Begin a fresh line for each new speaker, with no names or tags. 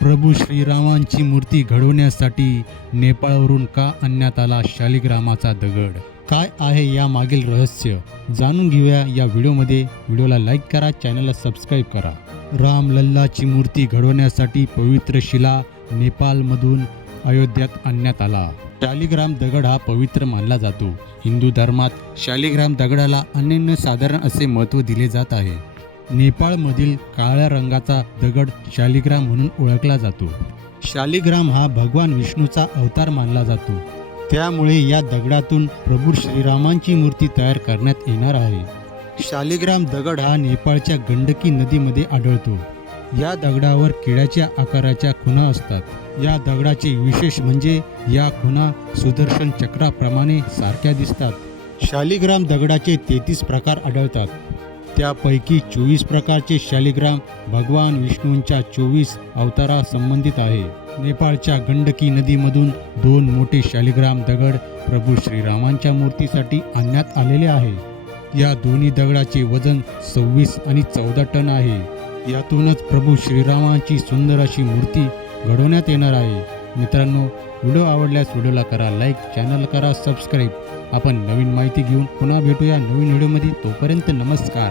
प्रभू श्रीरामांची मूर्ती घडवण्यासाठी नेपाळवरून का आणण्यात आला शालिग्रामाचा दगड? काय आहे या मागील रहस्य? जाणून घेऊया या व्हिडिओमध्ये. व्हिडिओला लाईक करा चॅनलला सबस्क्राईब करा. राम लल्लाची मूर्ती घडवण्यासाठी पवित्र शिला नेपाळमधून अयोध्यात आणण्यात आला. शालिग्राम दगड हा पवित्र मानला जातो. हिंदू धर्मात शालिग्राम दगडाला अनन्यसाधारण असे महत्त्व दिले जात आहे. नेपाळमधील काळ्या रंगाचा दगड शालिग्राम म्हणून ओळखला जातो. शालिग्राम हा भगवान विष्णूचा अवतार मानला जातो. त्यामुळे या दगडातून प्रभू श्रीरामांची मूर्ती तयार करण्यात येणार आहे. शालिग्राम दगड हा नेपाळच्या गंडकी नदीमध्ये आढळतो. या दगडावर केळ्याच्या आकाराच्या खुणा असतात. या दगडाचे विशेष म्हणजे या खुणा सुदर्शन चक्राप्रमाणे सारख्या दिसतात. शालिग्राम दगडाचे तेहतीस प्रकार आढळतात. त्यापैकी चोवीस प्रकारचे शालिग्राम भगवान विष्णूंच्या चोवीस अवतारा संबंधित आहे. नेपाळच्या गंडकी नदीमधून दोन मोठे शालिग्राम दगड प्रभू श्रीरामांच्या मूर्तीसाठी आणण्यात आलेले आहे. या दोन्ही दगडाचे वजन सव्वीस आणि चौदा टन आहे. यातूनच प्रभू श्रीरामांची सुंदर अशी मूर्ती घडवण्यात येणार आहे. मित्रांनो व्हिडिओ आवडल्यास व्हिडिओला करा लाईक चॅनल करा सबस्क्राईब. आपण नवीन माहिती घेऊन पुन्हा भेटूया नवीन व्हिडिओमध्ये. तोपर्यंत नमस्कार.